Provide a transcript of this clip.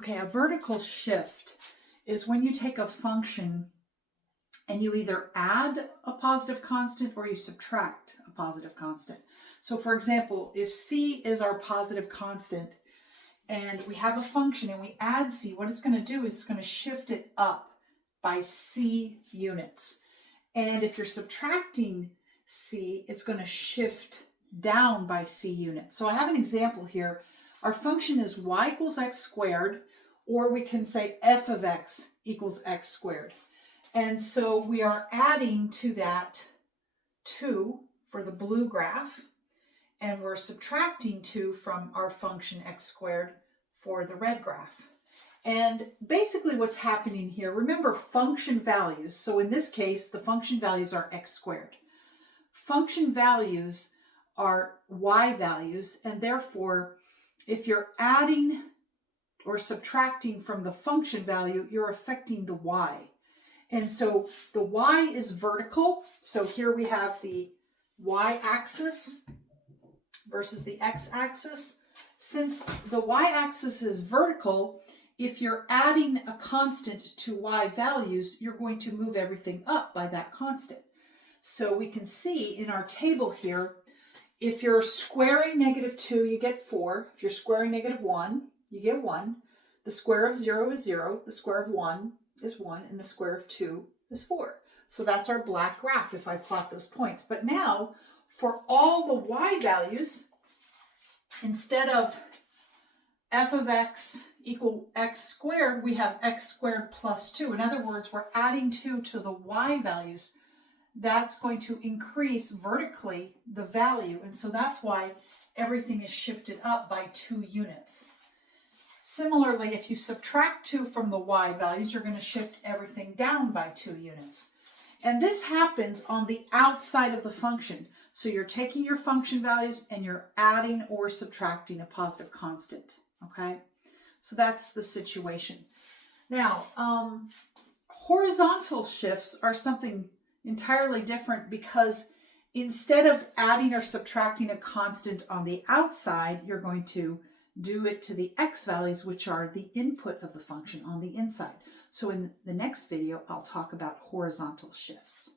Okay, a vertical shift is when you take a function and you either add a positive constant or you subtract a positive constant. So for example, if c is our positive constant and we have a function and we add c, what it's going to do is it's going to shift it up by c units. And if you're subtracting c, it's going to shift down by c units. So I have an example here. Our function is y equals x squared, or we can say f of x equals x squared. And so we are adding to that 2 for the blue graph, and we're subtracting 2 from our function x squared for the red graph. And basically what's happening here, remember function values. So in this case, the function values are x squared. Function values are y values, and therefore if you're adding or subtracting from the function value, you're affecting the y. And so the y is vertical. So here we have the y-axis versus the x-axis. Since the y-axis is vertical, if you're adding a constant to y values, you're going to move everything up by that constant. So we can see in our table here, if you're squaring -2, you get 4. If you're squaring -1, you get 1. The square of 0 is 0. The square of 1 is 1. And the square of 2 is 4. So that's our black graph if I plot those points. But now, for all the y values, instead of f of x equal x squared, we have x squared plus 2. In other words, we're adding 2 to the y values. That's going to increase vertically the value. And so that's why everything is shifted up by 2 units. Similarly, if you subtract 2 from the y values, you're going to shift everything down by 2 units. And this happens on the outside of the function. So you're taking your function values and you're adding or subtracting a positive constant. Okay? So that's the situation. Now, horizontal shifts are something entirely different, because instead of adding or subtracting a constant on the outside, you're going to do it to the x values, which are the input of the function on the inside. So in the next video, I'll talk about horizontal shifts.